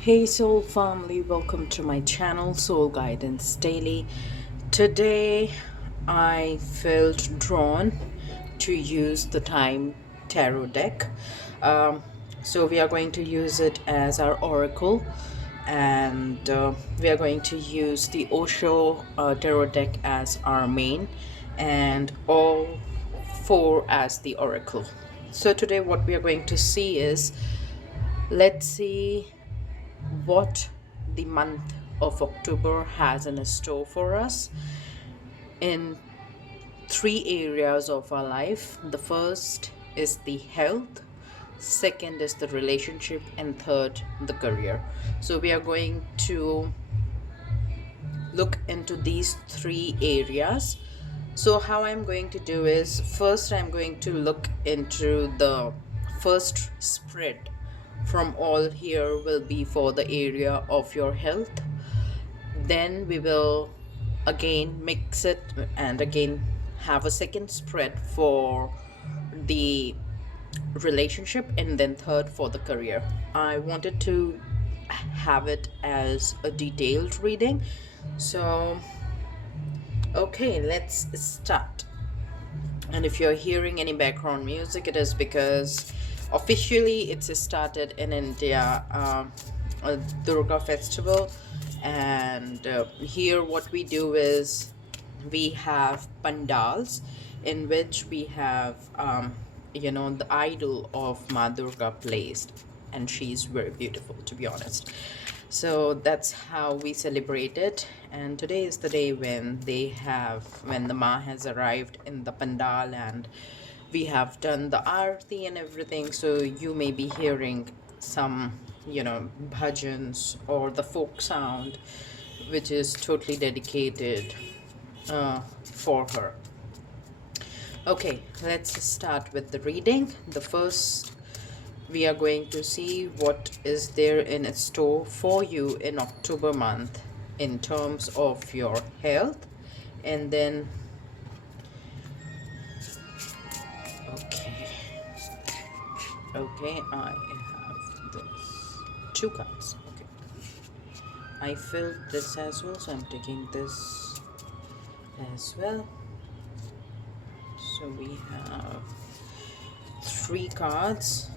Hey Soul family, welcome to my channel Soul Guidance Daily. Today I felt drawn to use the Time Tarot deck. Um, so we are going to use it as our oracle, and we are going to use the Osho Tarot deck as our main, and all four as the oracle. So today what we are going to see is, let's see what the month of October has in store for us in three areas of our life. The first is the health, second is the relationship, and third, the career. So, we are going to look into these three areas. So, how I'm going to do is, first, I'm going to look into the first spread from all here will be for the area of your health. Then we will again mix it and again have a second spread for the relationship, and then third for the career. I wanted to have it as a detailed reading. So, okay, let's start. And if you're hearing any background music, it is because officially it's started in India, a Durga festival. And here, what we do is we have pandals in which we have, the idol of Ma Durga placed, and she's very beautiful, to be honest. So that's how we celebrate it. And today is the day when the Ma has arrived in the pandal, and we have done the aarti and everything. So you may be hearing some, bhajans or the folk sound, which is totally dedicated for her. Okay, let's start with the reading. The first, we are going to see what is there in store for you in October month in terms of your health. And then, okay, I have this two cards. Okay, I filled this as well, so I'm taking this as well. So we have three cards: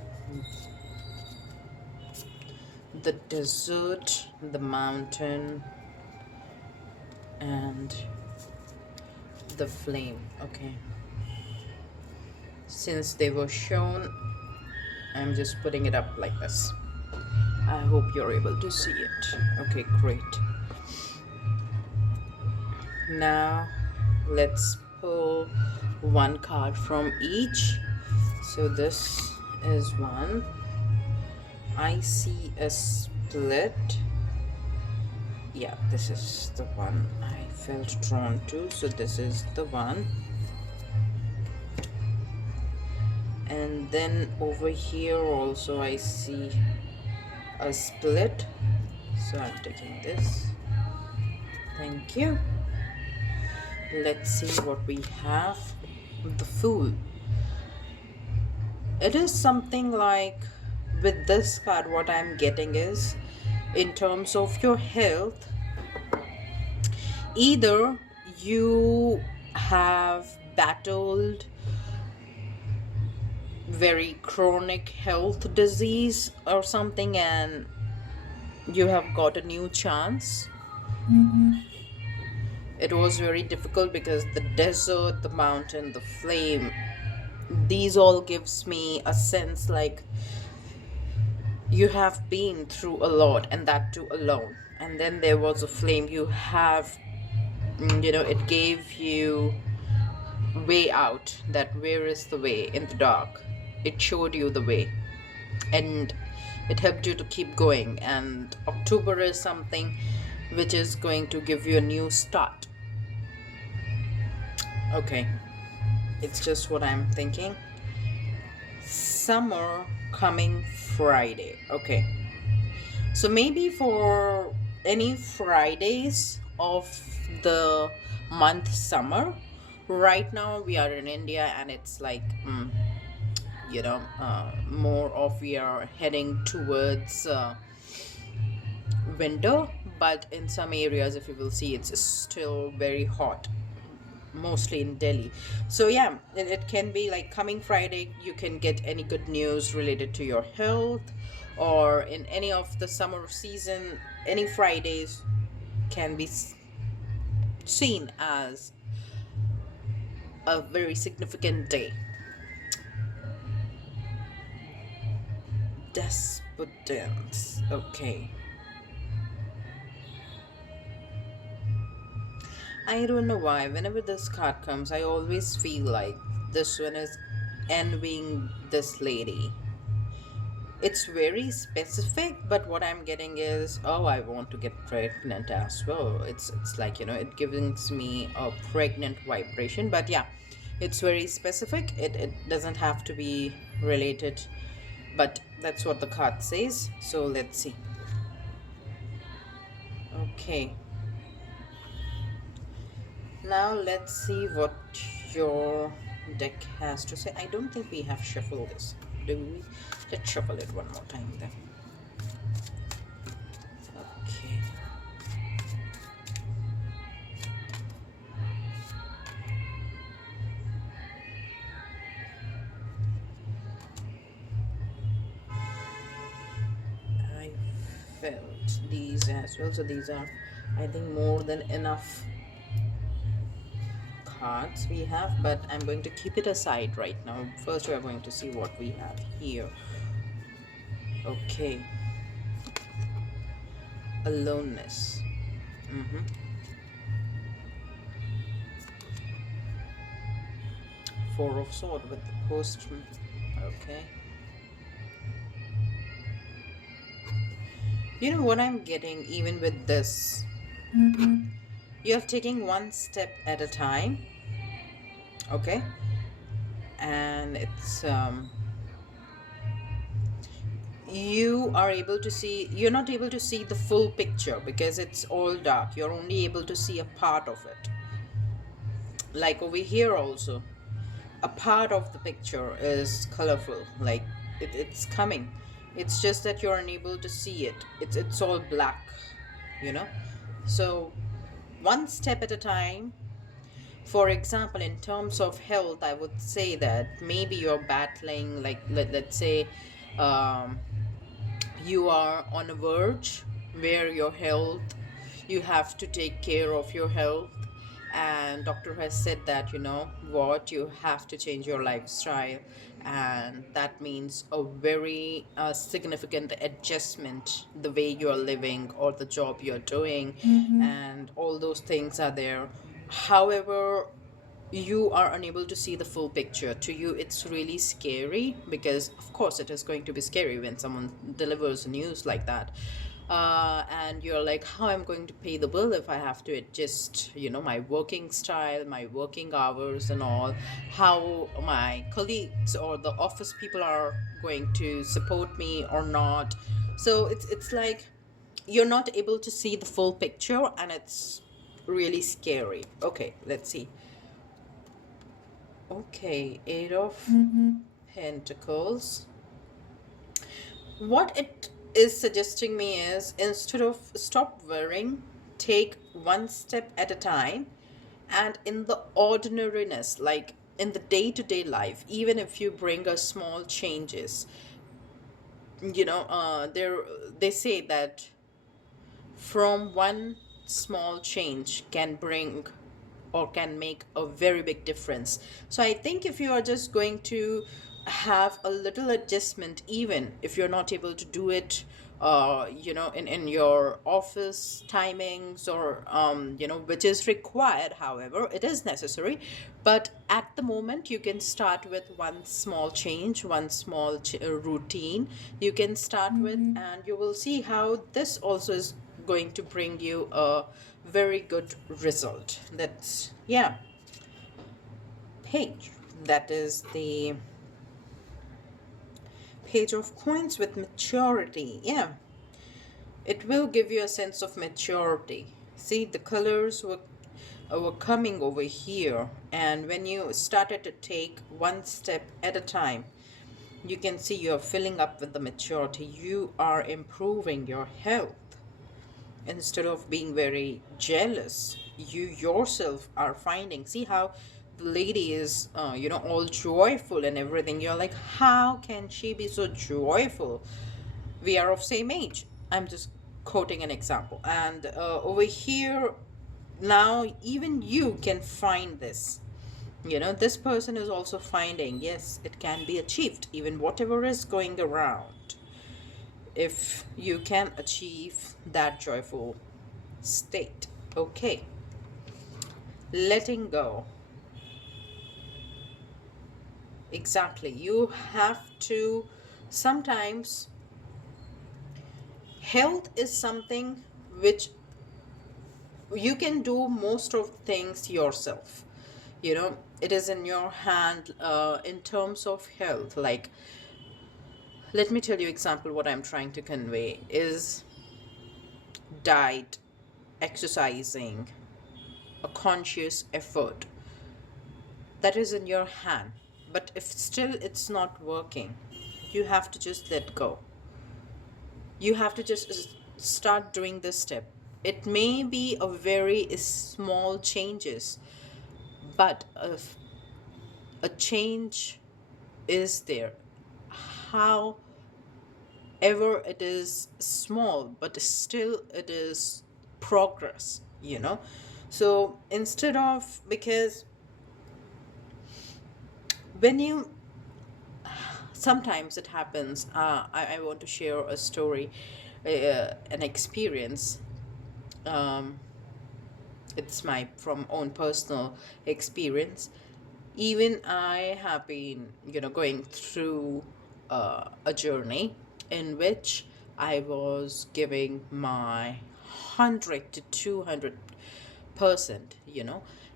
the desert, the mountain, and the flame. Okay, since they were shown, I'm just putting it up like this. I hope you're able to see it. Okay, great. Now let's pull one card from each. So this is one. I see a split. Yeah, this is the one I felt drawn to. So this is the one. And then over here also I see a split. So I'm taking this. Thank you. Let's see what we have. The Fool. It is something like, with this card, what I'm getting is, in terms of your health, either you have battled very chronic health disease or something, and you have got a new chance. It was very difficult because the desert, the mountain, the flame, these all gives me a sense like you have been through a lot, and that too alone. And then there was a flame. You have, it gave you way out, that where is the way in the dark. It showed you the way, and it helped you to keep going. And October is something which is going to give you a new start. Okay, it's just what I'm thinking. Summer coming Friday. Okay, so maybe for any Fridays of the month summer. Right now we are in India, and it's like, more of we are heading towards winter, but in some areas, if you will see, it's still very hot, mostly in Delhi. So yeah, it can be like coming Friday, you can get any good news related to your health, or in any of the summer season, any Fridays can be seen as a very significant day. Despotence. Okay. I don't know why. Whenever this card comes, I always feel like this one is envying this lady. It's very specific, but what I'm getting is, oh, I want to get pregnant as well. It's like, it gives me a pregnant vibration. But yeah, it's very specific. It doesn't have to be related, but that's what the card says. So let's see. Okay. Now let's see what your deck has to say. I don't think we have shuffled this, do we? Let's shuffle it one more time then. Okay. I felt these as well. So these are, I think, more than enough cards we have, but I'm going to keep it aside right now. First, we are going to see what we have here. Okay. Aloneness. Mm-hmm. Four of Sword with the post. Okay. You know what I'm getting even with this? You're taking one step at a time, okay? And it's you are able to see, you're not able to see the full picture because it's all dark. You're only able to see a part of it. Like over here also, a part of the picture is colorful, like it's coming. It's just that you're unable to see it. It's all black, you know? So one step at a time. For example, in terms of health, I would say that maybe you're battling, like, let's say, um, you are on a verge where your health, you have to take care of your health, and doctor has said that, what, you have to change your lifestyle, and that means a very significant adjustment, the way you're living or the job you're doing, and all those things are there. However, you are unable to see the full picture. To you, it's really scary because, of course, it is going to be scary when someone delivers news like that. And you're like, how I'm going to pay the bill if I have to adjust, my working style, my working hours, and all. How my colleagues or the office people are going to support me or not. So it's like you're not able to see the full picture, and it's really scary. Okay, let's see. Okay, Eight of Pentacles. What it is suggesting me is, instead of stop worrying, take one step at a time, and in the ordinariness, like in the day-to-day life, even if you bring a small changes, there they say that from one small change can bring or can make a very big difference. So I think if you are just going to have a little adjustment, even if you're not able to do it, in your office timings, or, which is required, however, it is necessary. But at the moment, you can start with one small change, one small routine you can start with, and you will see how this also is going to bring you a very good result. That's, yeah, page. That is the Page of Coins with maturity. Yeah, it will give you a sense of maturity. See, the colors were coming over here, and when you started to take one step at a time, you can see you're filling up with the maturity. You are improving your health. instead of being very jealous, you yourself are finding. See how the lady is, all joyful and everything. You're like, how can she be so joyful? We are of same age. I'm just quoting an example. And over here, now even you can find this. This person is also finding, yes, it can be achieved, even whatever is going around. If you can achieve that joyful state. Okay, letting go. Exactly. You have to sometimes, health is something which you can do most of things yourself. It is in your hand in terms of health. Like, let me tell you example what I'm trying to convey is diet, exercising, a conscious effort. That is in your hand. But if still it's not working, you have to just let go. You have to just start doing this step. It may be a very small changes, but a change is there. However, it is small, but still it is progress. So instead of, because when you, sometimes it happens, I want to share a story, an experience. um, it's my from own personal experience. Even I have been going through a journey in which I was giving my 100 to 200%,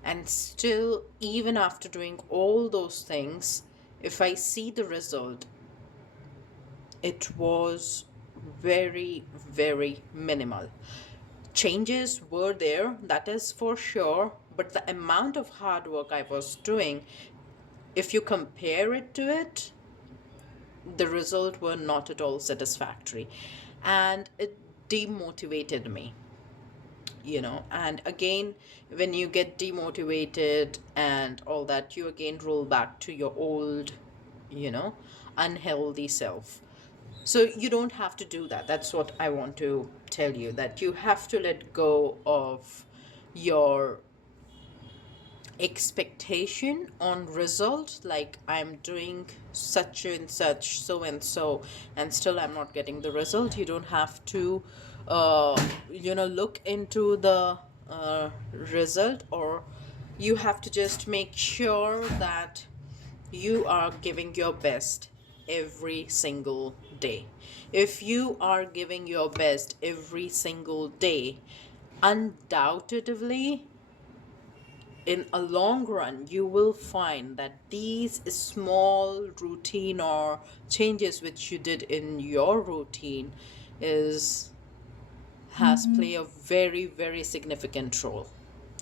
and still, even after doing all those things, if I see the result, it was very, very minimal. Changes were there, that is for sure, but the amount of hard work I was doing, if you compare it to it, the result were not at all satisfactory, and it demotivated me. And again, when you get demotivated and all that, you again roll back to your old, you know unhealthy self. So you don't have to do that. That's what I want to tell you, that you have to let go of your expectation on result, like I'm doing such and such, so and so, and still I'm not getting the result. You don't have to look into the result, or you have to just make sure that you are giving your best every single day. If you are giving your best every single day, undoubtedly, in a long run, you will find that these small routine or changes which you did in your routine is has play a very, very significant role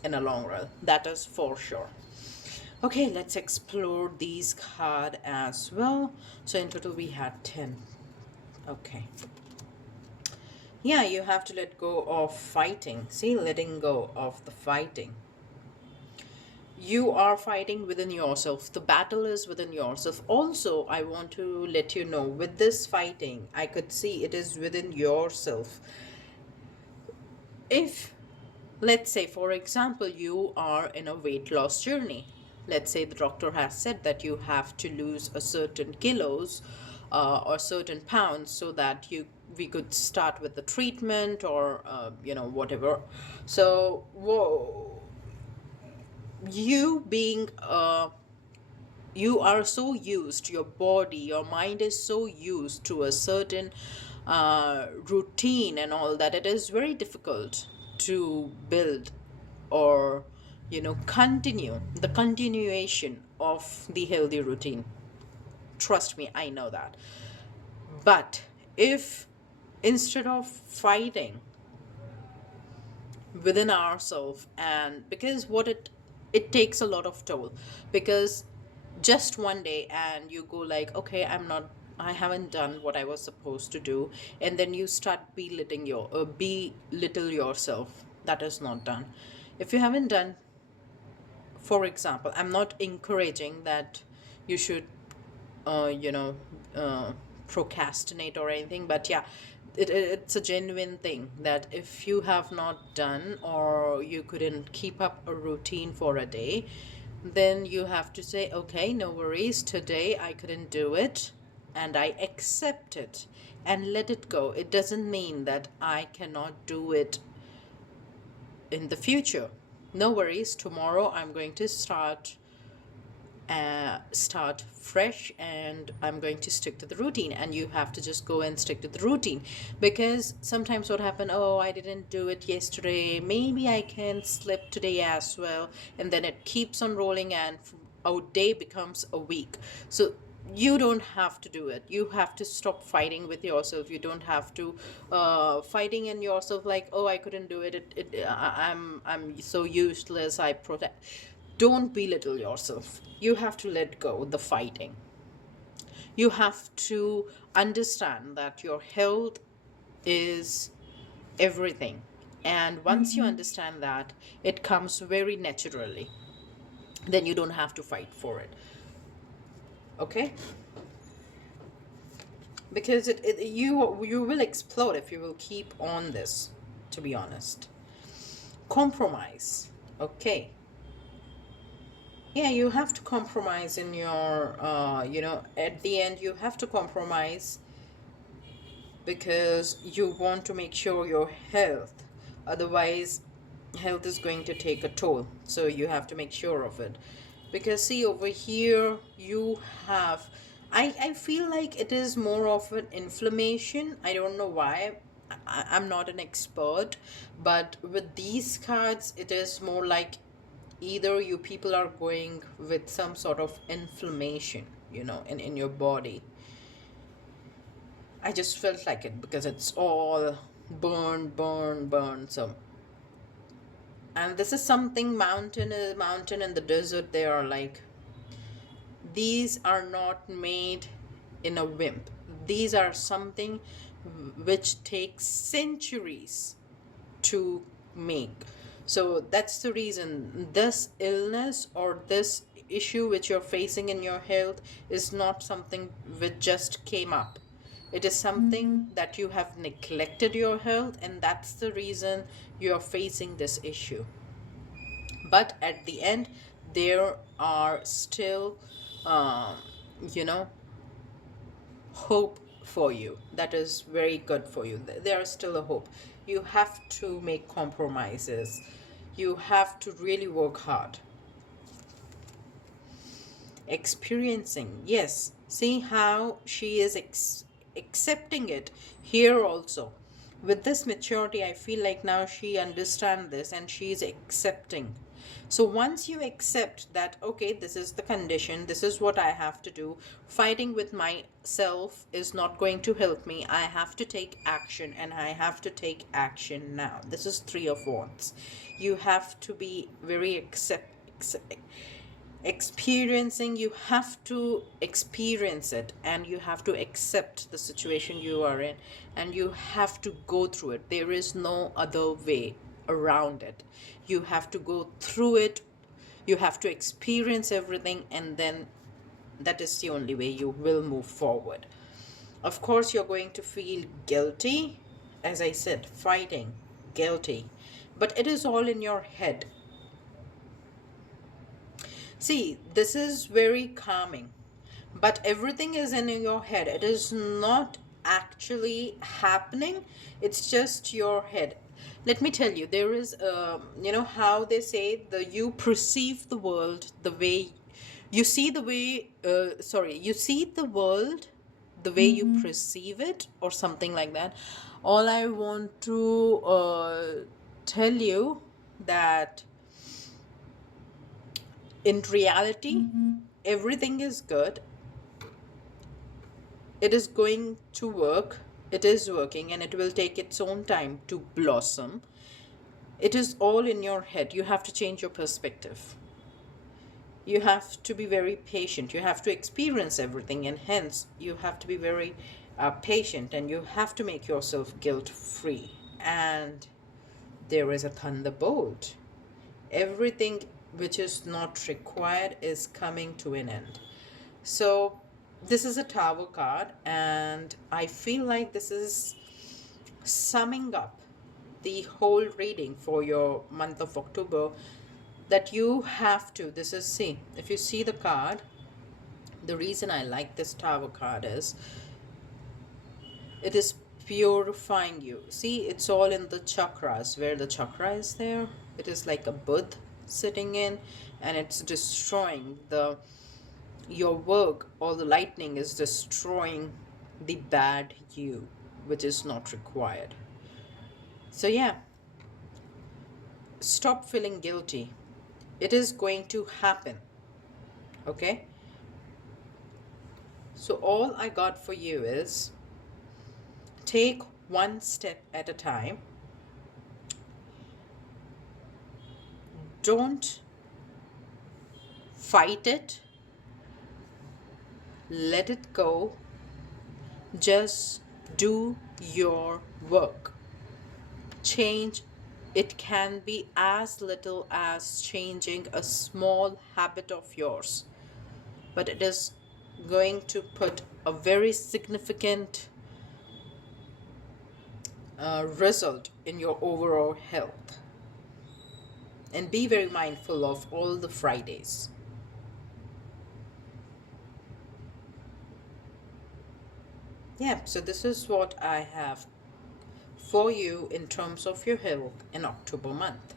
in a long run. That is for sure. Okay, let's explore these card as well. So in total we had 10. Okay. Yeah, you have to let go of fighting. See, letting go of the fighting. You are fighting within yourself. The battle is within yourself. Also, I want to let you know, with this fighting, I could see it is within yourself. If, let's say, for example, you are in a weight loss journey. Let's say the doctor has said that you have to lose a certain kilos or certain pounds, so that we could start with the treatment, or whatever. So whoa, you being you are so used, your body, your mind is so used to a certain routine and all that, it is very difficult to build, or continue the continuation of the healthy routine. Trust me, I know that. But if, instead of fighting within ourselves, and because what it takes a lot of toll, because just one day and you go like, okay, I'm not I haven't done what I was supposed to do, and then you start belittle yourself. That is not done. If you haven't done, for example, I'm not encouraging that you should uh, you know, uh, procrastinate or anything. But yeah, it's a genuine thing that if you have not done or you couldn't keep up a routine for a day, then you have to say, okay, no worries, today I couldn't do it, and I accept it and let it go. It doesn't mean that I cannot do it in the future. No worries, tomorrow I'm going to start fresh, and I'm going to stick to the routine. And you have to just go and stick to the routine, because sometimes what happened, oh, I didn't do it yesterday, maybe I can slip today as well, and then it keeps on rolling, and a day becomes a week. So you don't have to do it. You have to stop fighting with yourself. You don't have to fighting in yourself like, oh, I couldn't do it, I'm so useless, I protect. Don't belittle yourself. You have to let go the fighting. You have to understand that your health is everything. And once you understand that, it comes very naturally. Then you don't have to fight for it. Okay? Because you will explode if you will keep on this, to be honest. Compromise. Okay. Yeah, you have to compromise in your at the end you have to compromise, because you want to make sure your health, otherwise health is going to take a toll. So you have to make sure of it, because see, over here you have, I feel like it is more of an inflammation. I don't know why. I'm not an expert, but with these cards it is more like either you people are going with some sort of inflammation, in your body. I just felt like it because it's all burn, burn, burn. So, and this is something, mountain in the desert. They are like, these are not made in a whim. These are something which takes centuries to make. So that's the reason this illness or this issue which you're facing in your health is not something which just came up. It is something that you have neglected your health, and that's the reason you're facing this issue. But at the end, there are still, um, you know, hope for you. That is very good for you. There is still a hope. You have to make compromises. You have to really work hard. Experiencing, yes. See how she is accepting it here also. With this maturity, I feel like now she understands this and she is accepting. So once you accept that, okay, this is the condition, this is what I have to do, fighting with myself is not going to help me. I have to take action, and I have to take action now. This is Three of Wands. You have to be very experiencing. You have to experience it, and you have to accept the situation you are in, and you have to go through it. There is no other way around it. You have to go through it. You have to experience everything, and then that is the only way you will move forward. Of course, you're going to feel guilty, as I said, fighting, guilty, but it is all in your head. See, this is very calming, but everything is in your head. It is not actually happening, it's just your head. Let me tell you, there is, how they say, you perceive the world the way you see the way, you see the world the way you perceive it, or something like that. All I want to tell you that in reality, everything is good. It is going to work. It is working, and it will take its own time to blossom. It is all in your head. You have to change your perspective. You have to be very patient. You have to experience everything, and hence you have to be very patient, and you have to make yourself guilt free. And there is a thunderbolt. Everything which is not required is coming to an end. So this is a Tower card, and I feel like this is summing up the whole reading for your month of October, that you have to, this is, see, if you see the card, the reason I like this Tower card is it is purifying you. See, it's all in the chakras. Where the chakra is there, it is like a Buddha sitting in, and it's destroying the your work. All the lightning is destroying the bad you, which is not required. So yeah, stop feeling guilty. It is going to happen. Okay, so all I got for you is take one step at a time. Don't fight it, let it go. Just do your work. Change, it can be as little as changing a small habit of yours, but it is going to put a very significant result in your overall health. And be very mindful of all the Fridays. Yeah, so this is what I have for you in terms of your health in October month.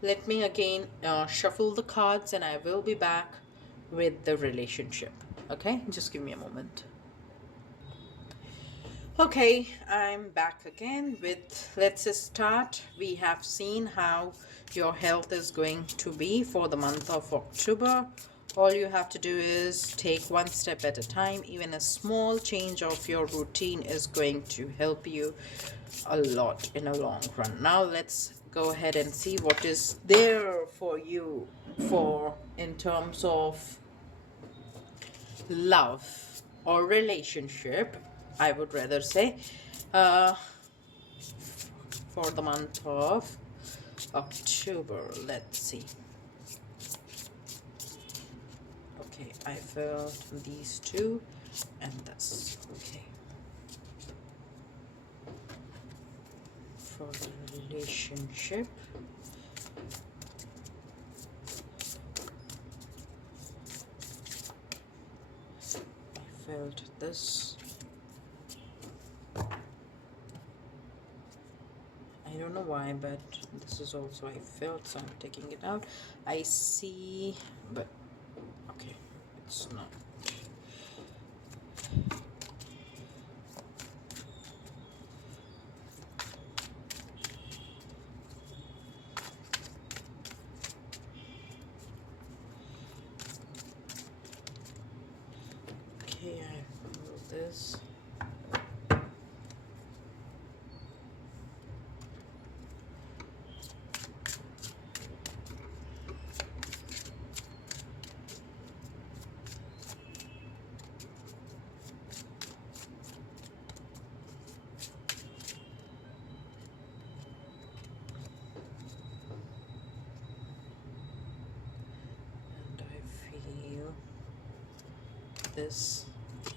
Let me again shuffle the cards, and I will be back with the relationship. Okay, just give me a moment. Okay, I'm back again with, let's start. We have seen how your health is going to be for the month of October. All you have to do is take one step at a time. Even a small change of your routine is going to help you a lot in a long run. Now let's go ahead and see what is there for you for in terms of love or relationship, I would rather say, uh, for the month of October. Let's see. Okay, I felt these two and this. Okay. For the relationship, I felt this. I don't know why, but this is also I felt, so I'm taking it out. I see, but okay, it's not. Okay, I remove this. And I feel this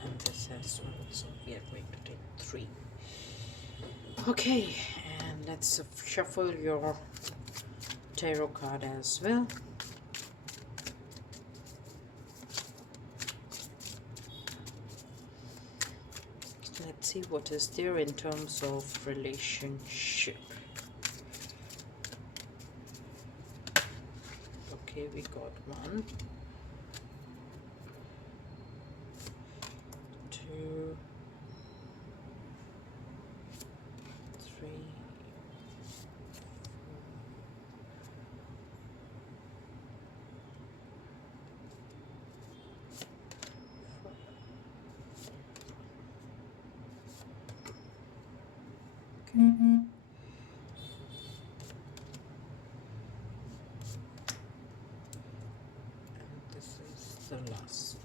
and this as well, so we are going to take 3. Okay, and let's shuffle your tarot card as well. Let's see what is there in terms of relationship. Okay, we got 1, 2, 3, 4. Okay. lust.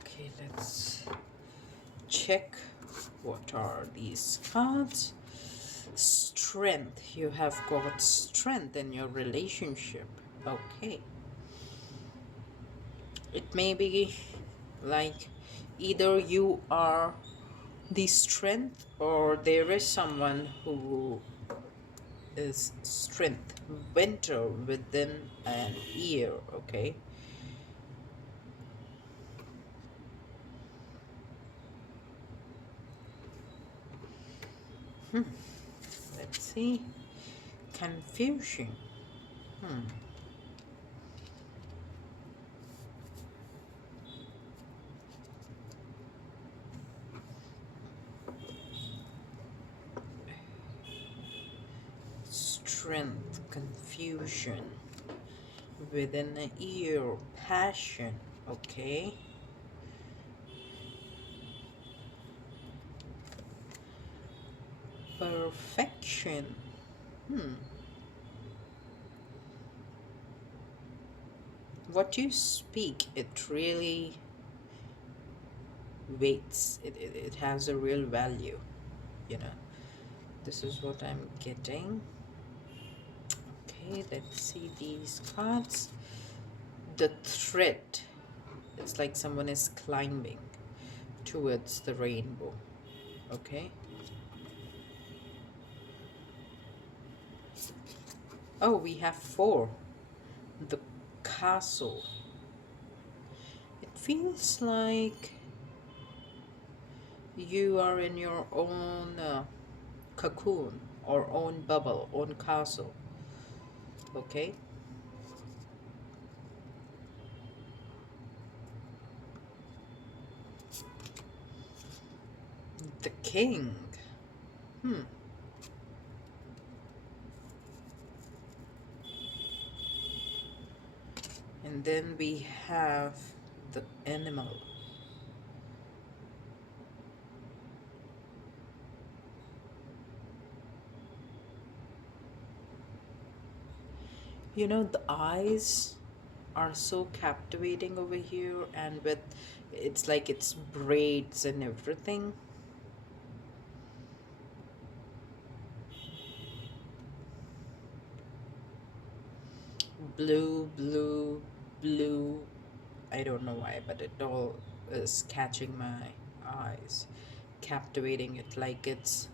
Okay, let's check what are these cards. Strength. You have got strength in your relationship. Okay. It may be like either you are the strength or there is someone who is strength. Winter within an year. Okay. Let's see. Confusion. Strength, confusion within a year, passion. Okay. Perfection. What you speak, it really weights. It has a real value, you know. This is what I'm getting. Okay, let's see these cards. The thread. It's like someone is climbing towards the rainbow. Okay. Oh, we have 4. The castle. It feels like you are in your own cocoon or own bubble, own castle. Okay. The king. And then we have the animal. You know, the eyes are so captivating over here, and with it's like it's braids and everything. Blue, blue, blue. I don't know why, but it all is catching my eyes, captivating it like it's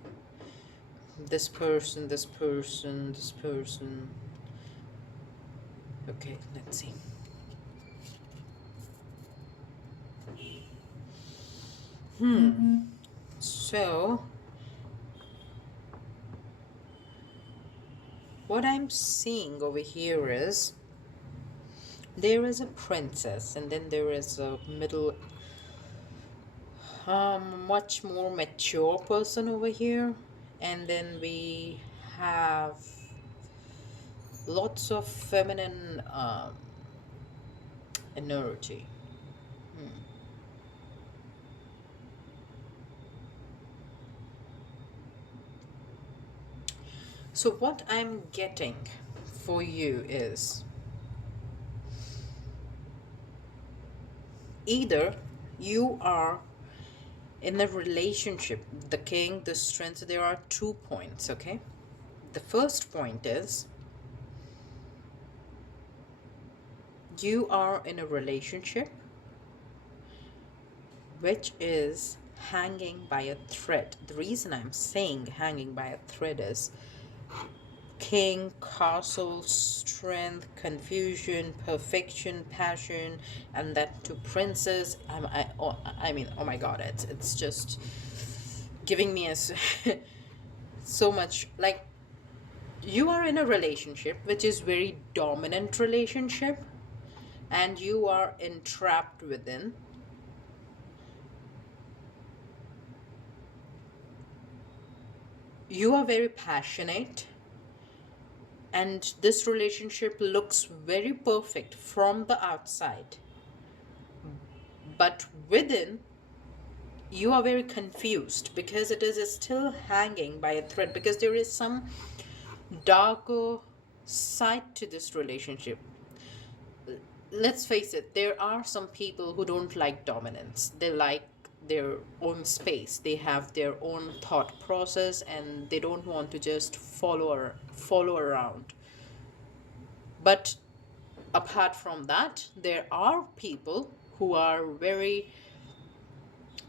this person, this person, this person. Okay, let's see. So, what I'm seeing over here is there is a princess, and then there is a middle, much more mature person over here, and then we have lots of feminine energy. So, what I'm getting for you is either you are in a relationship, the king, the strength, there are 2 points, okay? The first point is you are in a relationship which is hanging by a thread. The reason I'm saying hanging by a thread is king, castle, strength, confusion, perfection, passion, and that to princess. I mean, oh my god, it's just giving me a so much like you are in a relationship which is very dominant relationship, and you are entrapped within. You are very passionate, and this relationship looks very perfect from the outside, but within you are very confused because it is still hanging by a thread, because there is some darker side to this relationship. let's face it, there are some people who don't like dominance. They like their own space. They have their own thought process and they don't want to just follow around. But apart from that, there are people who are very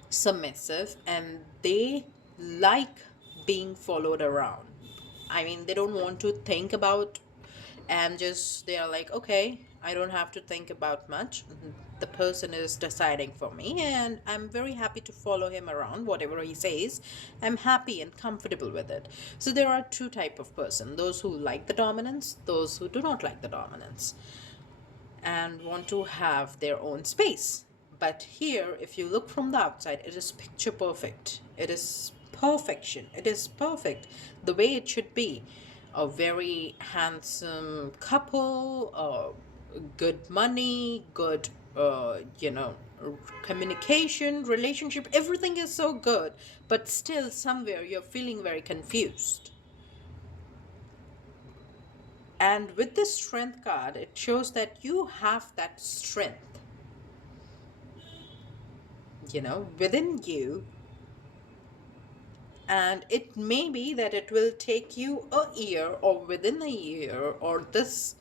submissive and they like being followed around. I mean, they don't want to think about, and just they are like, okay, I don't have to think about much. The person is deciding for me, and I'm very happy to follow him around. Whatever he says, I'm happy and comfortable with it. So there are two type of person: those who like the dominance, those who do not like the dominance and want to have their own space. But here, if you look from the outside, it is picture perfect. It is perfection. It is perfect the way it should be. A very handsome couple, good money, good, communication, relationship, everything is so good. But still, somewhere you're feeling very confused. And with the strength card, it shows that you have that strength, within you. And it may be that it will take you a year or within a year or this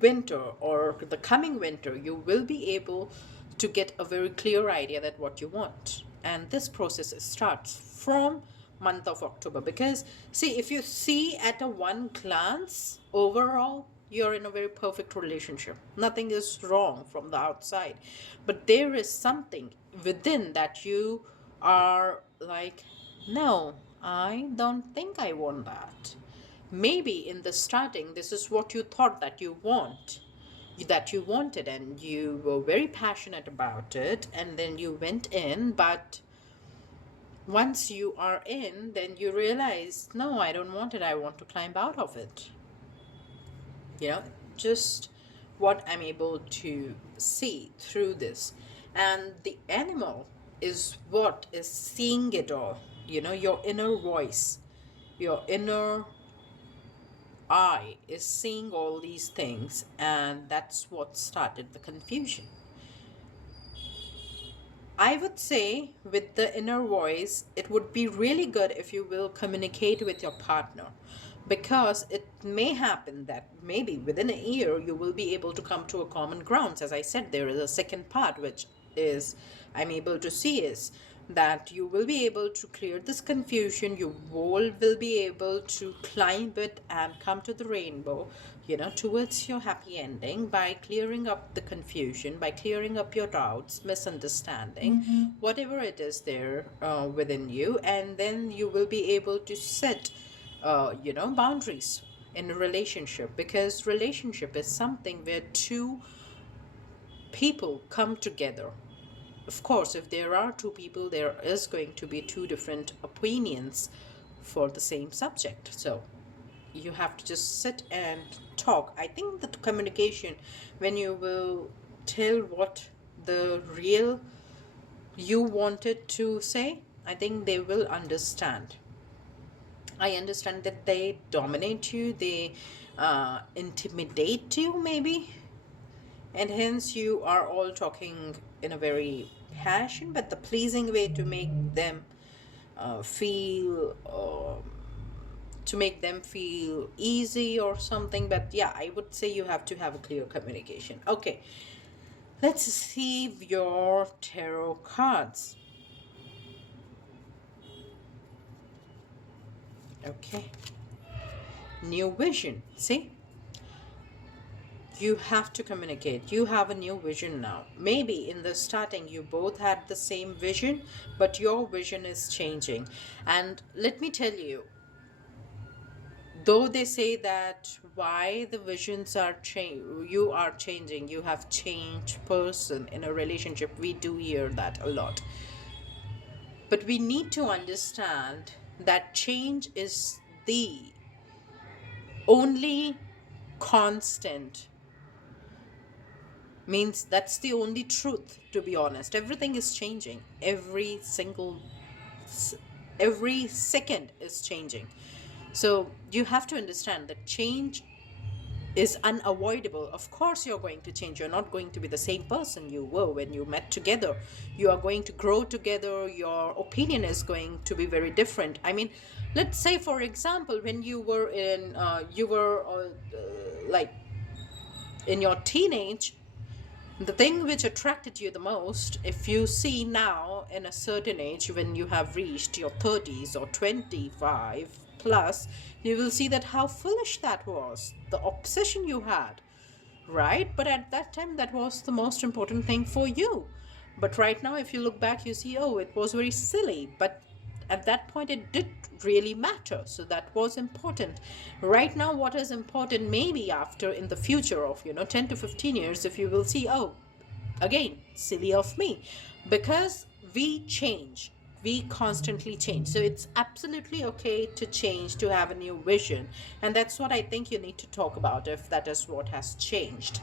winter or the coming winter, you will be able to get a very clear idea that what you want. And this process starts from month of October, because see, if you see at a one glance, overall you're in a very perfect relationship, nothing is wrong from the outside, but there is something within that you are like, no, I don't think I want that. Maybe in the starting this is what you thought that you wanted, and you were very passionate about it, and then you went in, but once you are in, then you realize, no, I don't want it, I want to climb out of it. you know just what I'm able to see through this. And the animal is what is seeing it all, your inner voice, your inner eye is seeing all these things, and that's what started the confusion. I would say with the inner voice, it would be really good if you will communicate with your partner, because it may happen that maybe within a year you will be able to come to a common grounds. As I said, there is a second part which is I'm able to see is that you will be able to clear this confusion. You all will be able to climb it and come to the rainbow, towards your happy ending, by clearing up the confusion, by clearing up your doubts, misunderstanding, whatever it is there within you. And then you will be able to set, boundaries in a relationship, because relationship is something where two people come together. Of course, if there are two people, there is going to be two different opinions for the same subject. So you have to just sit and talk. I think that communication, when you will tell what the real you wanted to say, I think they will understand. I understand that they dominate you, they intimidate you, maybe, and hence you are all talking in a very passion but the pleasing way to make them feel to make them feel easy or something. But yeah, I would say you have to have a clear communication. Okay, let's see your tarot cards. Okay, new vision. See, you have to communicate. You have a new vision now. Maybe in the starting you both had the same vision, but your vision is changing. And let me tell you, though they say that why the visions are you are changing, you have changed person in a relationship, we do hear that a lot. But we need to understand that change is the only constant, means that's the only truth. To be honest, everything is changing, every second is changing. So you have to understand that change is unavoidable. Of course, you're going to change. You're not going to be the same person you were when you met together. You are going to grow together. Your opinion is going to be very different. I mean, let's say, for example, when you were like in your teenage, the thing which attracted you the most, if you see now in a certain age, when you have reached your 30s or 25 plus, you will see that how foolish that was, the obsession you had, right? But at that time, that was the most important thing for you. But right now, if you look back, you see, oh, it was very silly. But at that point, it did really matter. So that was important. Right now, what is important, maybe after in the future of, 10 to 15 years, if you will see, oh, again, silly of me, because we change, we constantly change. So it's absolutely okay to change, to have a new vision. And that's what I think you need to talk about if that is what has changed.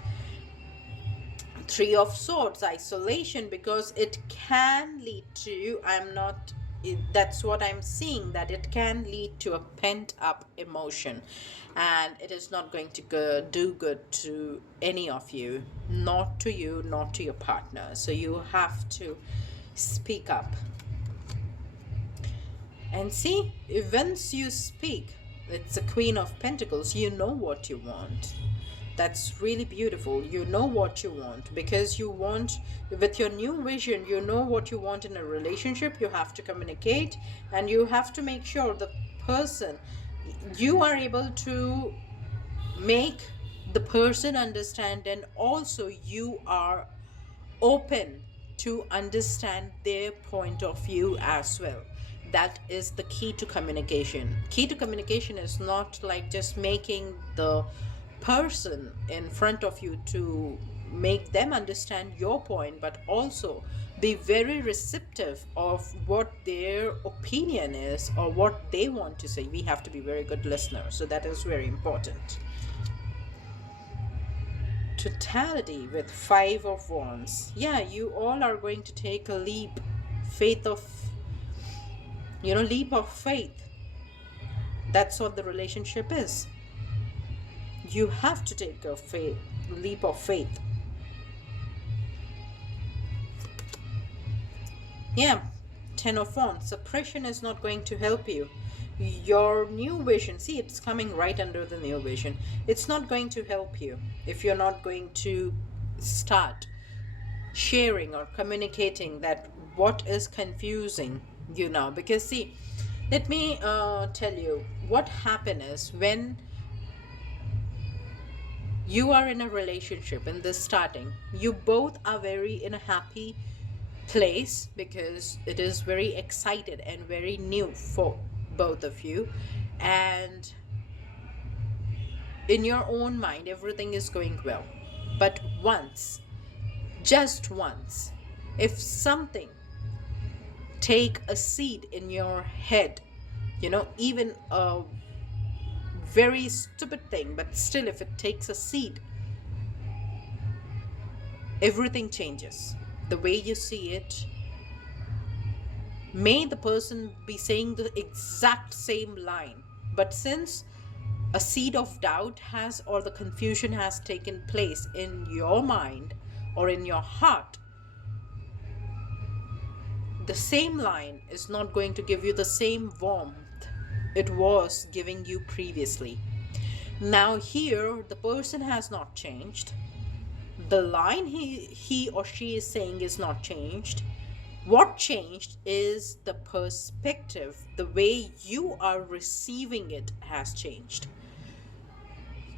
Three of Swords, isolation, because it can lead to, that's what I'm seeing, that it can lead to a pent up emotion, and it is not going to do good to any of you, not to you, not to your partner. So you have to speak up. And see, once you speak, it's a Queen of Pentacles, you know what you want. That's really beautiful. You know what you want, because you want, with your new vision, you know what you want in a relationship. You have to communicate, and you have to make sure the person, you are able to make the person understand, and also you are open to understand their point of view as well. That is the key to communication. Key to communication is not like just making the person in front of you to make them understand your point, but also be very receptive of what their opinion is or what they want to say. We have to be very good listeners, so that is very important. Totality with Five of Wands. Yeah, you all are going to take a leap, leap of faith. That's what the relationship is. You have to take a leap of faith. Yeah, Ten of Wands. Suppression is not going to help you. Your new vision, see, it's coming right under the new vision. It's not going to help you if you're not going to start sharing or communicating that what is confusing you now. Because see, let me tell you what happens is, when you are in a relationship in the starting, you both are very in a happy place, because it is very excited and very new for both of you, and in your own mind everything is going well. But once, just once, if something take a seed in your head, even a very stupid thing, but still, if it takes a seed, everything changes. The way you see it, may the person be saying the exact same line, but since a seed of doubt has, or the confusion has taken place in your mind or in your heart, the same line is not going to give you the same warmth it was giving you previously. Now here, the person has not changed. The line he or she is saying is not changed. What changed is the perspective. The way you are receiving it has changed.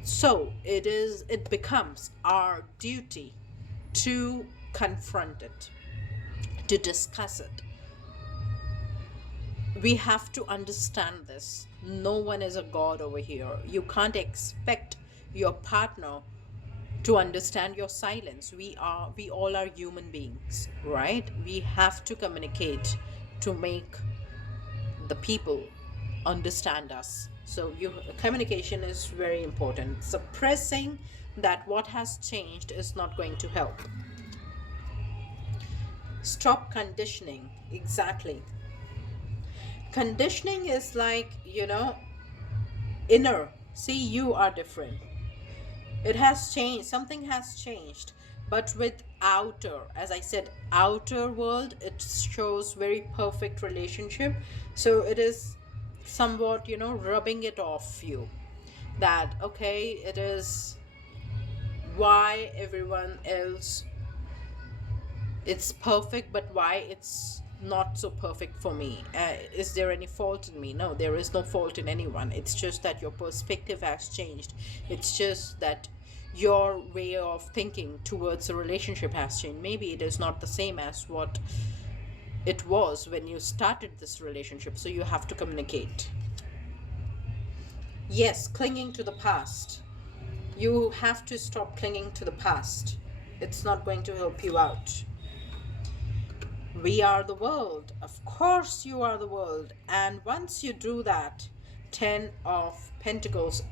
So it becomes our duty to confront it, to discuss it. We have to understand this. No one is a god over here. You can't expect your partner to understand your silence. We all are human beings, right? We have to communicate to make the people understand us. So communication is very important. Suppressing that what has changed is not going to help. Stop conditioning. Exactly. Conditioning is like, inner. See, you are different. It has changed. Something has changed. But with outer, as I said, outer world, it shows very perfect relationship. So it is somewhat, rubbing it off you. That, okay, it is why everyone else it's perfect, but why it's not so perfect for me? Is there any fault in me? No, there is no fault in anyone. It's just that your perspective has changed. It's just that your way of thinking towards a relationship has changed. Maybe it is not the same as what it was when you started this relationship, so you have to communicate. Yes, clinging to the past. You have to stop clinging to the past. It's not going to help you out. We are the world. Of course, you are the world. And once you do that, 10 of Pentacles,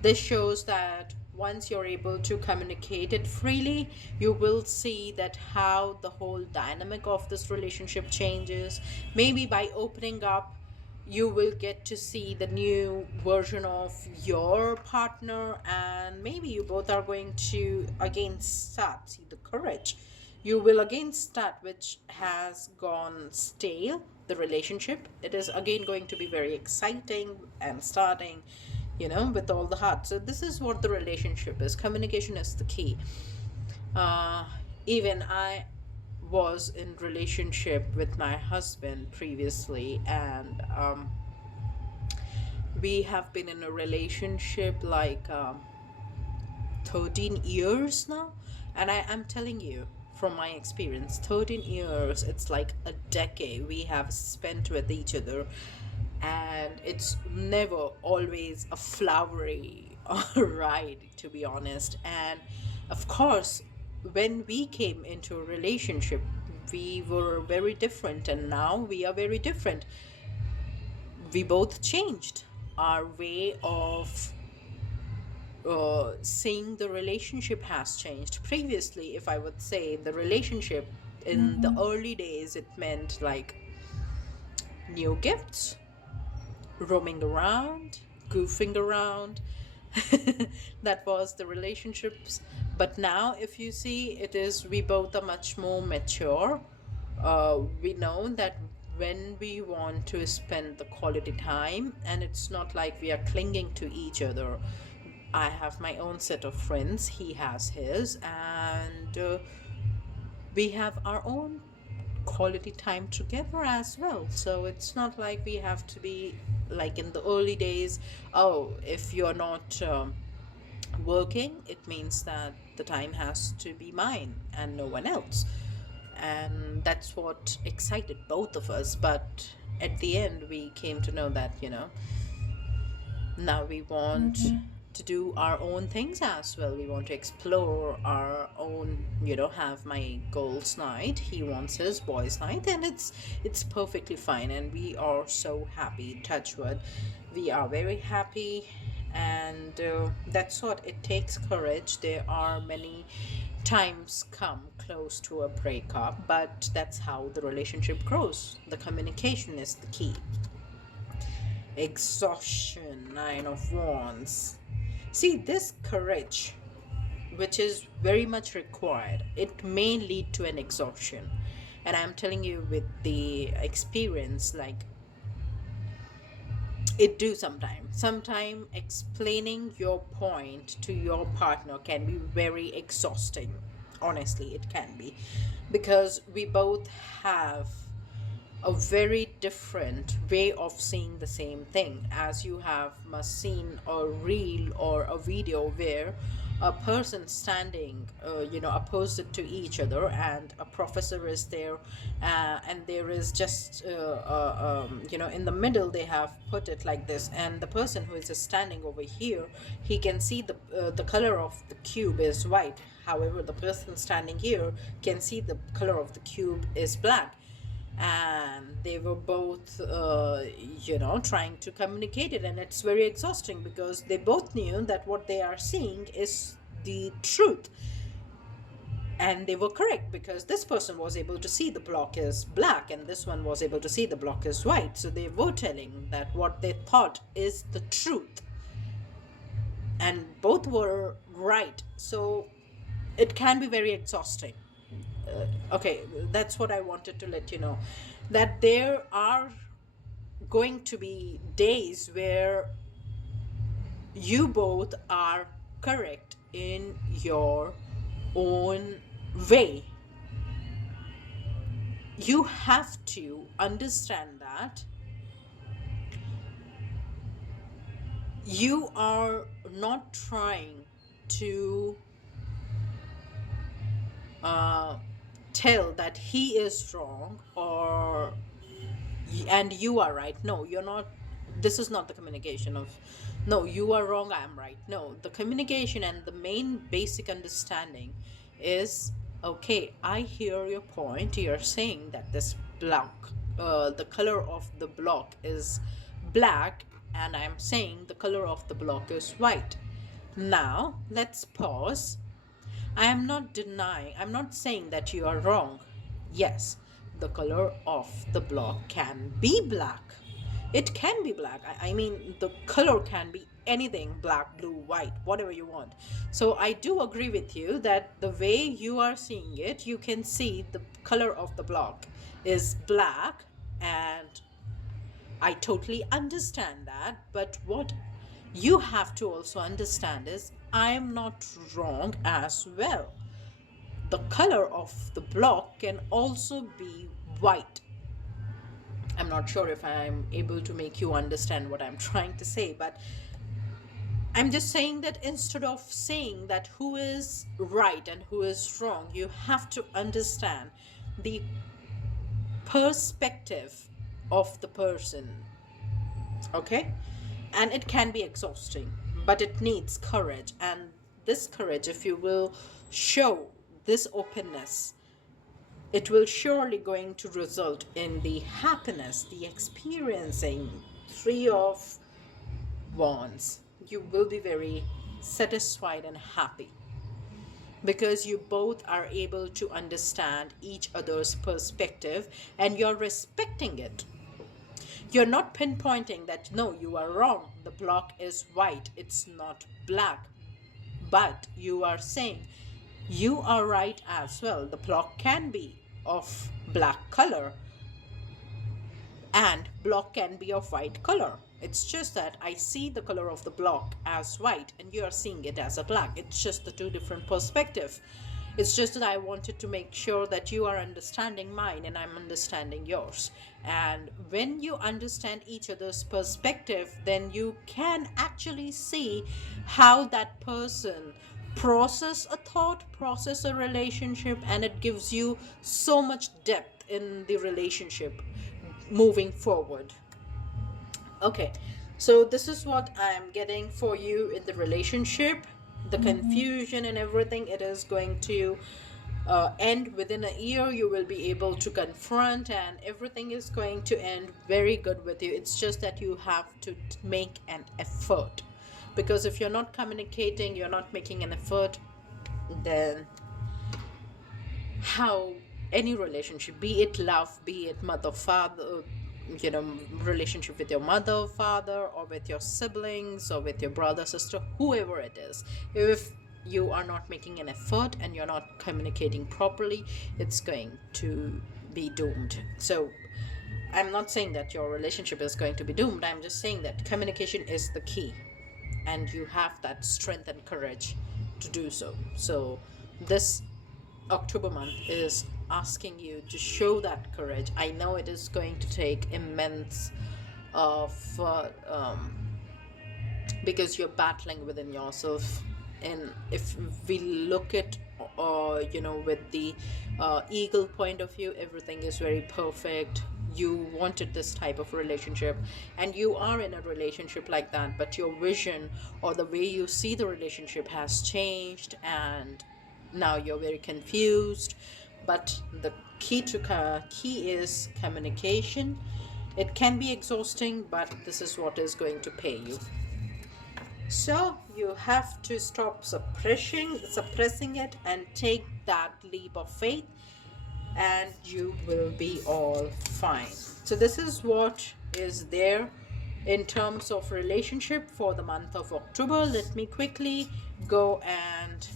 this shows that once you're able to communicate it freely, you will see that how the whole dynamic of this relationship changes. Maybe by opening up, you will get to see the new version of your partner, and maybe you both are going to again start see the courage. You will again start which has gone stale, the relationship. It is again going to be very exciting and starting, with all the heart. So this is what the relationship is. Communication is the key. uh Even I was in relationship with my husband previously, and we have been in a relationship like 13 years now. And I'm telling you from my experience, 13 years, it's like a decade we have spent with each other. And it's never always a flowery ride, to be honest. And of course, when we came into a relationship, we were very different, and now we are very different. We both changed our way of seeing the relationship has changed. Previously, if I would say, the relationship in the early days, it meant like new gifts, roaming around, goofing around. That was the relationships. But now, if you see, it is we both are much more mature. We know that when we want to spend the quality time, and it's not like we are clinging to each other. I have my own set of friends, he has his, and we have our own quality time together as well. So it's not like we have to be like in the early days. Oh, if you're not working, it means that the time has to be mine and no one else. And that's what excited both of us. But at the end, we came to know that, now we want to do our own things as well. We want to explore our own, have my girls night, he wants his boys night, and it's perfectly fine. And we are so happy, touch wood, we are very happy. And that's what it takes, courage. There are many times come close to a breakup, but that's how the relationship grows. The communication is the key. Exhaustion, Nine of Wands. See, this courage, which is very much required, it may lead to an exhaustion. And I'm telling you with the experience, like, it do sometime explaining your point to your partner can be very exhausting. Honestly, it can be, because we both have a very different way of seeing the same thing. As you have must seen a reel or a video where a person standing opposite to each other, and a professor is there, and there is just in the middle they have put it like this, and the person who is just standing over here, he can see the color of the cube is white. However, the person standing here can see the color of the cube is black. And they were both trying to communicate it, and it's very exhausting because they both knew that what they are seeing is the truth, and they were correct, because this person was able to see the block is black and this one was able to see the block is white. So they were telling that what they thought is the truth, and both were right. So it can be very exhausting. Okay, that's what I wanted to let you know, that there are going to be days where you both are correct in your own way. You have to understand that you are not trying to uh, tell that he is wrong or and you are right. No, you're not. This is not the communication of no, you are wrong, I am right. No, the communication and the main basic understanding is, okay, I hear your point. You're saying that this block, the color of the block is black, and I'm saying the color of the block is white. Now let's pause. I am not denying, I'm not saying that you are wrong. Yes, the color of the block can be black. It can be black. I mean, the color can be anything, black, blue, white, whatever you want. So I do agree with you that the way you are seeing it, you can see the color of the block is black, and I totally understand that. But what you have to also understand is I'm not wrong as well. The color of the block can also be white. I'm not sure if I'm able to make you understand what I'm trying to say, but I'm just saying that instead of saying that who is right and who is wrong, you have to understand the perspective of the person. Okay? And it can be exhausting, but it needs courage. And this courage, if you will show this openness, it will surely going to result in the happiness, the experiencing free of wands. You will be very satisfied and happy because you both are able to understand each other's perspective and you're respecting it. You're not pinpointing that no, you are wrong, the block is white, it's not black. But you are saying you are right as well. The block can be of black color and block can be of white color. It's just that I see the color of the block as white and you are seeing it as a black. It's just the two different perspectives. It's just that I wanted to make sure that you are understanding mine and I'm understanding yours. And when you understand each other's perspective, then you can actually see how that person process a thought, process a relationship, and it gives you so much depth in the relationship moving forward. Okay, so this is what I'm getting for you in the relationship. The confusion and everything, it is going to end within a year. You will be able to confront, and everything is going to end very good with you. It's just that you have to make an effort. Because if you're not communicating, you're not making an effort, then how any relationship, be it love, be it mother father, relationship with your mother father or with your siblings or with your brother sister, whoever it is, if you are not making an effort and you're not communicating properly, it's going to be doomed. So I'm not saying that your relationship is going to be doomed. I'm just saying that communication is the key and you have that strength and courage to do so. So this October month is asking you to show that courage. I know it is going to take immense of because you're battling within yourself. And if we look at with the eagle point of view, everything is very perfect. You wanted this type of relationship and you are in a relationship like that, but your vision or the way you see the relationship has changed and now you're very confused. But the key is communication. It can be exhausting, but this is what is going to pay you. So you have to stop suppressing it and take that leap of faith, and you will be all fine. So this is what is there in terms of relationship for the month of October. Let me quickly go and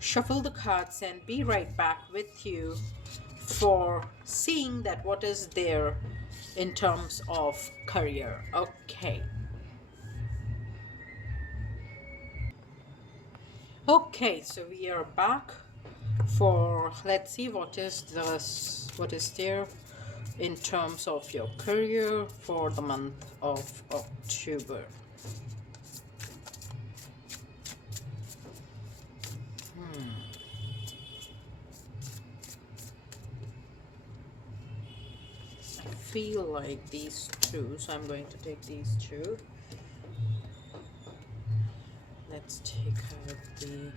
shuffle the cards and be right back with you for seeing that what is there in terms of career. Okay. Okay, so we are back for, let's see what is there in terms of your career for the month of October. I feel like these two, so I'm going to take these two. Let's take out the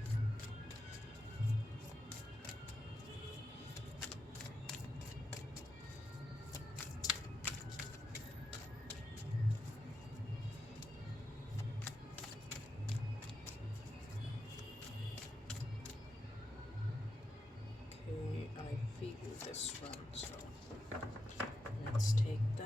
okay, I feel this one, so let's take that.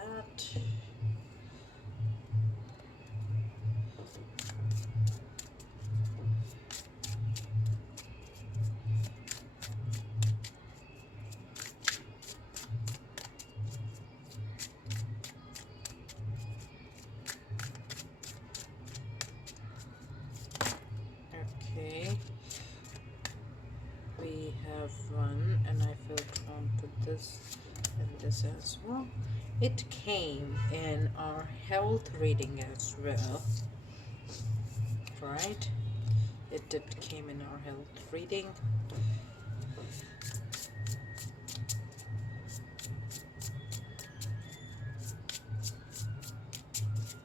Okay, we have one, and I feel drawn to this and this as well. It came in our health reading as well, right? It did came in our health reading.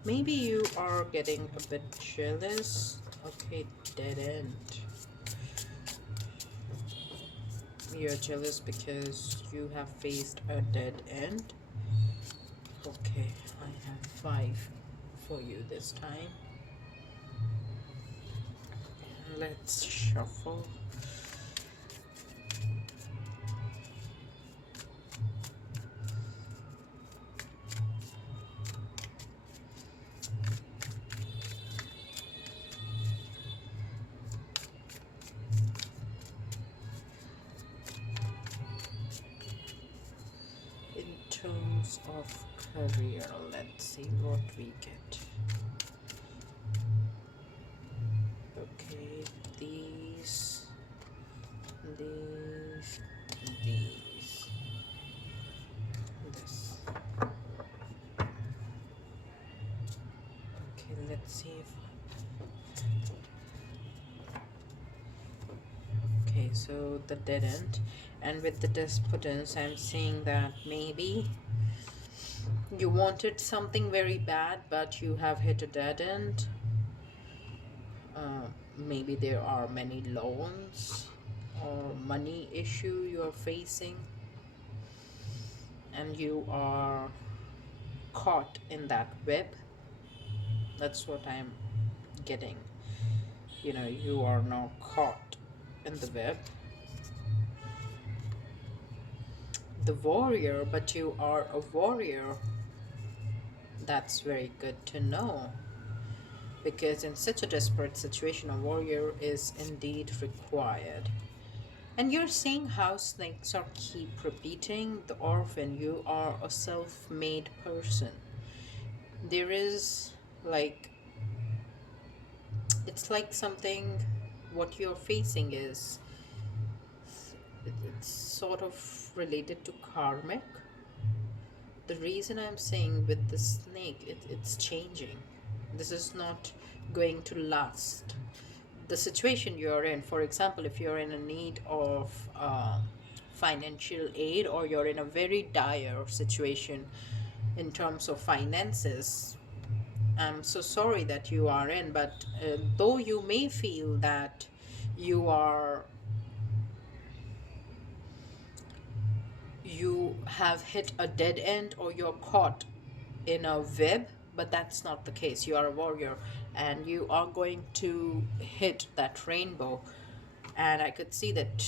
Maybe you are getting a bit jealous. Okay, dead end. You're jealous because you have faced a dead end. Okay, I have 5 for you this time. Let's shuffle. In terms of career, let's see what we get. Okay, these, this. Okay, let's see if. Okay, so the dead end, and with the despotence, I'm seeing that maybe you wanted something very bad, but you have hit a dead end. Maybe there are many loans or money issue you're facing, and you are caught in that web. That's what I'm getting. You are now caught in the web. The warrior, but you are a warrior. That's very good to know, because in such a desperate situation, a warrior is indeed required. And you're seeing how snakes are keep repeating. The orphan, you are a self-made person. There is like, it's like something, what you're facing is, it's sort of related to karmic. The reason I'm saying with the snake, it's changing. This is not going to last. The situation you're in, for example, if you're in a need of financial aid, or you're in a very dire situation in terms of finances, I'm so sorry that you are in, but though you may feel that you have hit a dead end, or you're caught in a web, but that's not the case. You are a warrior, and you are going to hit that rainbow. And I could see that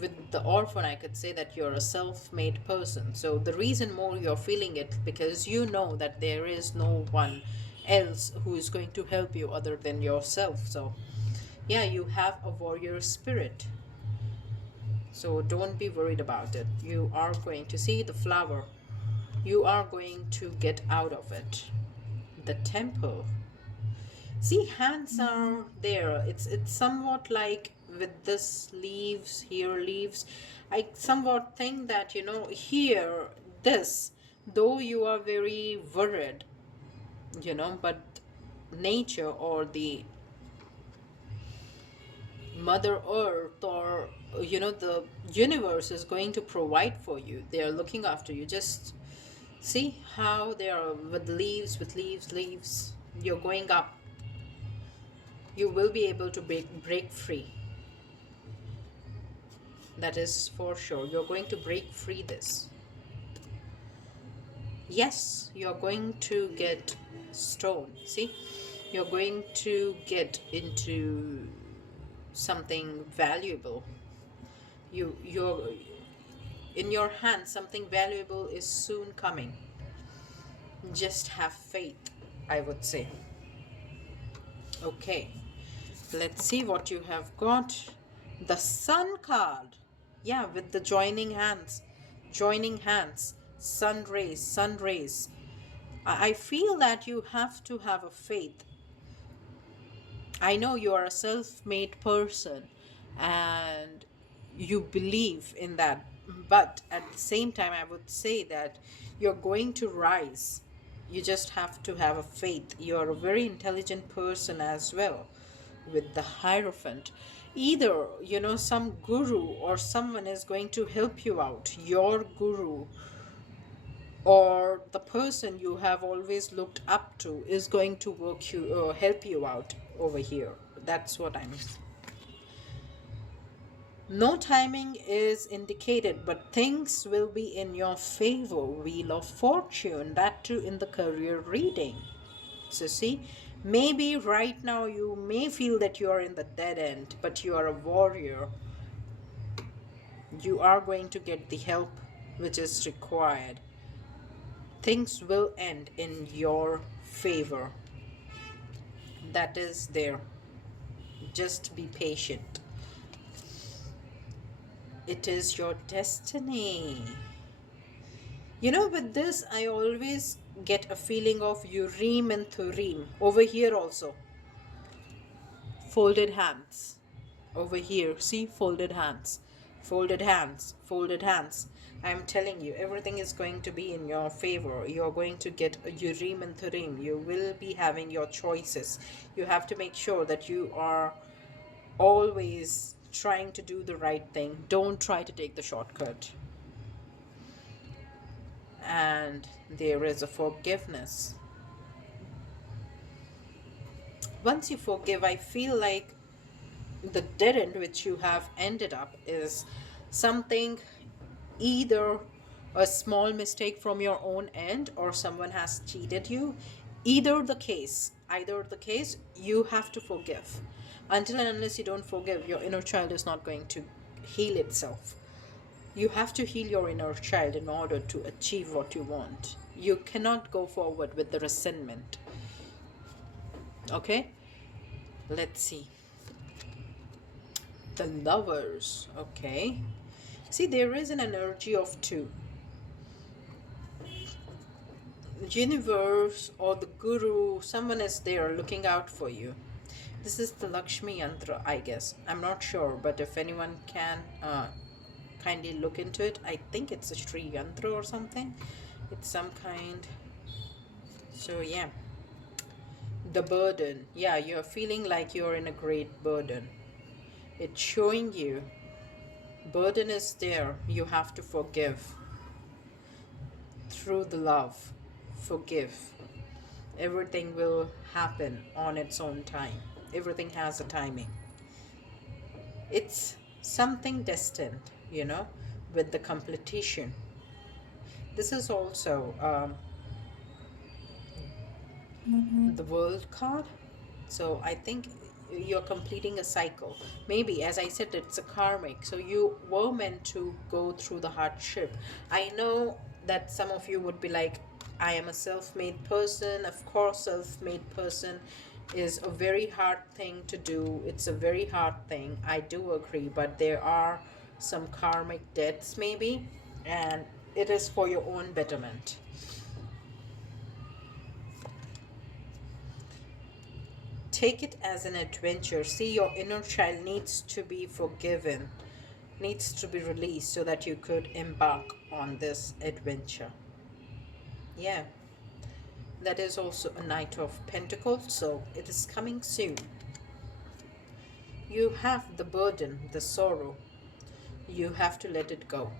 with the orphan, I could say that you're a self-made person. So the reason more you're feeling it, because you know that there is no one else who is going to help you other than yourself. So yeah, you have a warrior spirit, so don't be worried about it. You are going to see the flower, you are going to get out of it. The temple, see, hands are there. It's somewhat like with this leaves here, leaves. I somewhat think that, here, this, though you are very worried, but nature or the mother earth, or the universe is going to provide for you. They are looking after you. Just see how they are with leaves, leaves. You're going up. You will be able to break free. That is for sure. You're going to break free this. Yes, you're going to get stone. See, you're going to get into something valuable. You're in your hand, something valuable is soon coming. Just have faith, I would say. Okay, let's see what you have got. The Sun card. Yeah, with the joining hands. Joining hands. Sun rays, sun rays. I feel that you have to have a faith. I know you are a self made person and you believe in that, but at the same time, I would say that you're going to rise. You just have to have a faith. You're a very intelligent person as well with the Hierophant. Either, some guru or someone is going to help you out. Your guru or the person you have always looked up to is going to help you out over here. That's what I'm. No timing is indicated, but things will be in your favor. Wheel of Fortune, that too in the career reading. So see, maybe right now you may feel that you are in the dead end, but you are a warrior. You are going to get the help which is required. Things will end in your favor. That is there. Just be patient. It is your destiny. With this, I always get a feeling of Urim and Thurim. Over here also. Folded hands. Over here, see, folded hands. Folded hands. Folded hands. I'm telling you, everything is going to be in your favor. You're going to get a Urim and Thurim. You will be having your choices. You have to make sure that you are always trying to do the right thing. Don't try to take the shortcut. And there is a forgiveness. Once you forgive, I feel like the dead end which you have ended up is something, either a small mistake from your own end or someone has cheated you. Either the case, you have to forgive. Until and unless you don't forgive, your inner child is not going to heal itself. You have to heal your inner child in order to achieve what you want. You cannot go forward with the resentment. Okay? Let's see. The Lovers. Okay. See, there is an energy of two. Universe or the guru, someone is there looking out for you. This is the Lakshmi Yantra, I guess. I'm not sure, but if anyone can kindly look into it. I think it's a Sri Yantra or something. It's some kind. So yeah. The burden. Yeah, you're feeling like you're in a great burden. It's showing you burden is there. You have to forgive. Through the love. Forgive. Everything will happen on its own time. Everything has a timing. It's something destined, with the completion. This is also the World card. So I think you're completing a cycle. Maybe, as I said, it's a karmic. So you were meant to go through the hardship. I know that some of you would be like, I am a self-made person. Of course, self-made person is a very hard thing to do. It's a very hard thing. I do agree, but there are some karmic debts maybe, and it is for your own betterment. Take it as an adventure. See, your inner child needs to be forgiven, needs to be released so that you could embark on this adventure. Yeah, that is also a Knight of Pentacles, so it is coming soon. You have the burden, the sorrow. You have to let it go.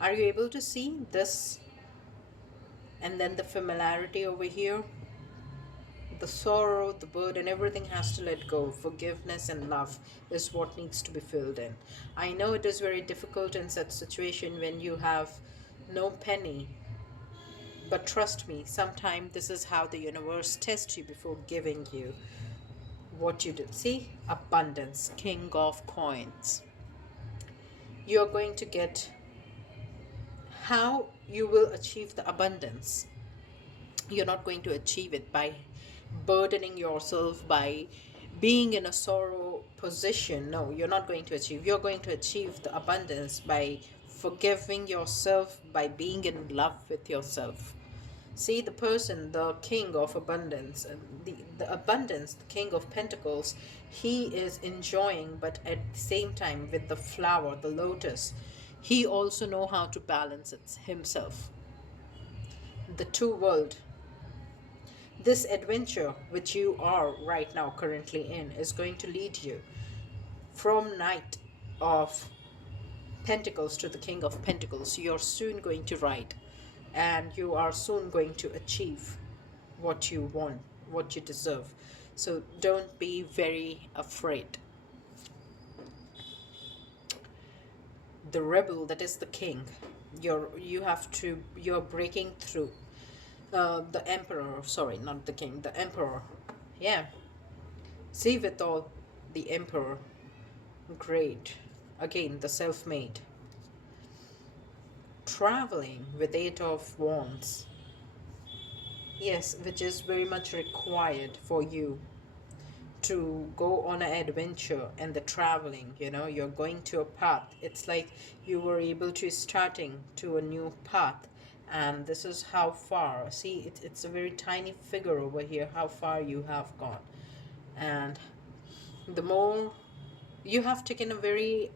Are you able to see this? And then the familiarity over here, the sorrow, the burden, everything has to let go. Forgiveness and love is what needs to be filled in. I know it is very difficult in such situation when you have no penny, but trust me, sometimes this is how the universe tests you before giving you what you do. See, abundance, king of coins. You're going to get, how you will achieve the abundance. You're not going to achieve it by burdening yourself, by being in a sorrow position. No, you're not going to achieve. You're going to achieve the abundance by forgiving yourself, by being in love with yourself. See, the person, the king of abundance, the abundance, the king of pentacles, he is enjoying, but at the same time with the flower, the lotus, he also know how to balance it himself. The two world. This adventure which you are right now currently in is going to lead you from Knight of Pentacles to the King of Pentacles. You're soon going to ride, and you are soon going to achieve what you want, what you deserve. So don't be very afraid. The rebel, that is the king. You're breaking through. The emperor, sorry, not the king, the emperor. Yeah. See, with all, the emperor. Great. Again, the self-made. Traveling with Eight of Wands. Yes, which is very much required for you to go on an adventure. And the traveling, you're going to a path. It's like you were able to starting to a new path, and this is how far. See, it's a very tiny figure over here, how far you have gone. And the more you have taken a very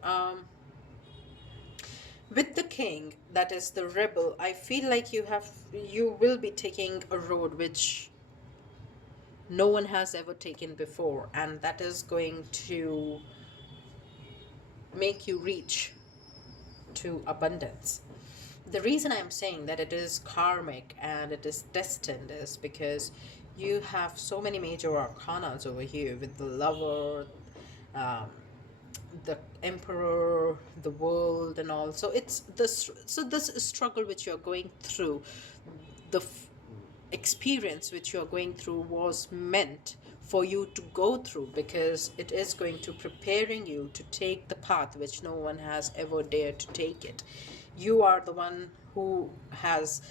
with the king, that is the rebel, I feel like you will be taking a road which no one has ever taken before, and that is going to make you reach to abundance. The reason I'm saying that it is karmic and it is destined is because you have so many major arcanas over here with the lover, um, the emperor, the world, and all. So it's this. So this struggle which you're going through, the experience which you're going through was meant for you to go through, because it is going to preparing you to take the path which no one has ever dared to take it. You are the one who has,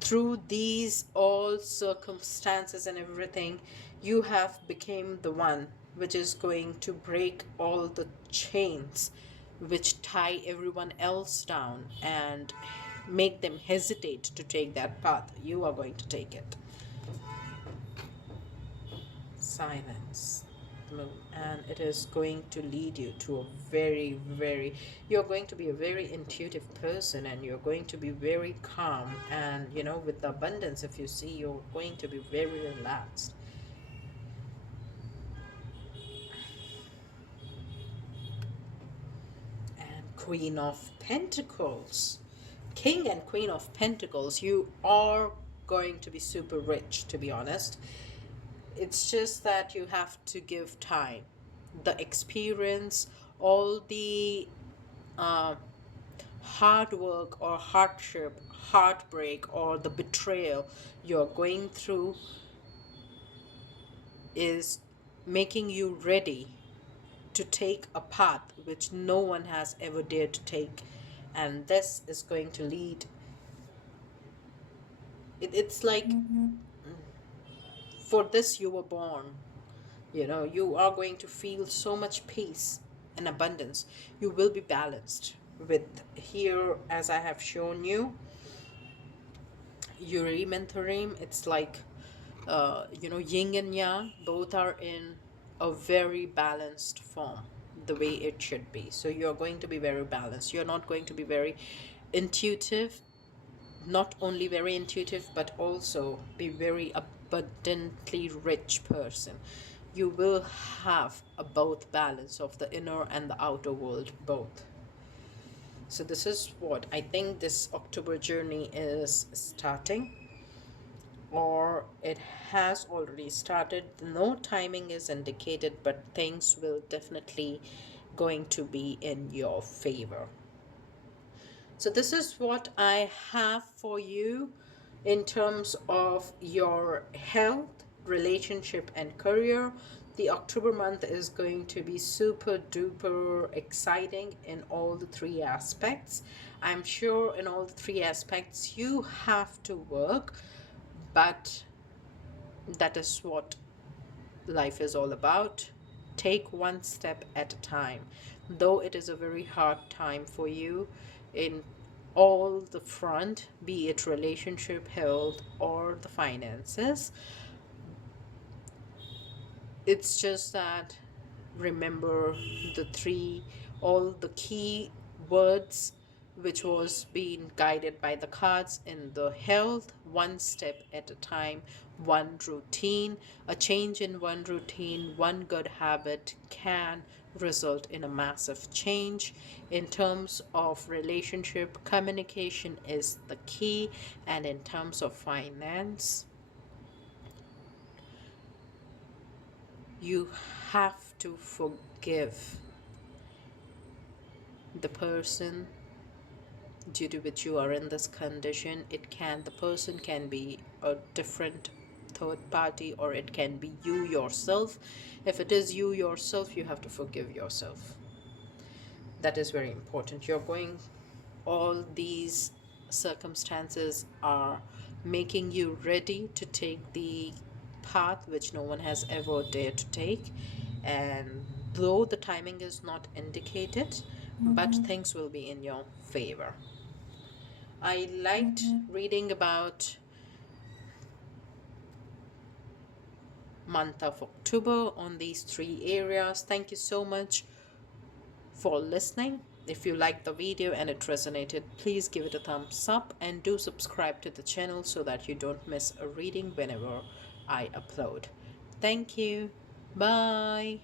through these all circumstances and everything, you have became the one which is going to break all the chains which tie everyone else down and make them hesitate to take that path. You are going to take it. Silence. Moon. And it is going to lead you to a you're going to be a very intuitive person, and you're going to be very calm, and with the abundance, if you see, you're going to be very relaxed. And Queen of Pentacles, King and Queen of Pentacles, you are going to be super rich, to be honest. It's just that you have to give time, the experience, all the uh, hard work or hardship, heartbreak, or the betrayal you're going through is making you ready to take a path which no one has ever dared to take. And this is going to lead It's like for this you were born. You know, you are going to feel so much peace and abundance. You will be balanced with here, as I have shown you, Urim and Thurim. It's like, yin and yang, both are in a very balanced form, the way it should be. So you're going to be very balanced. You're not going to be very intuitive, not only very intuitive, but also be very abundantly rich person. You will have a both balance of the inner and the outer world, both. So this is what I think this October journey is starting, or it has already started. No timing is indicated, but things will definitely going to be in your favor. So this is what I have for you in terms of your health, relationship, and career. The October month is going to be super duper exciting in all the three aspects. I'm sure in all the three aspects you have to work, but that is what life is all about. Take one step at a time. Though it is a very hard time for you in all the front, be it relationship, health, or the finances, it's just that remember the three, all the key words which was being guided by the cards in the health: one step at a time, one routine. A change in one routine, one good habit can result in a massive change. In terms of relationship, communication is the key, and in terms of finance, you have to forgive the person due to which you are in this condition. The person can be a different third party, or it can be you yourself. If it is you yourself, you have to forgive yourself. That is very important. You're going, all these circumstances are making you ready to take the path which no one has ever dared to take. And though the timing is not indicated, but things will be in your favor. I liked reading about month of October on these three areas. Thank you so much for listening. If you liked the video and it resonated, please give it a thumbs up and do subscribe to the channel so that you don't miss a reading whenever I upload. Thank you. Bye.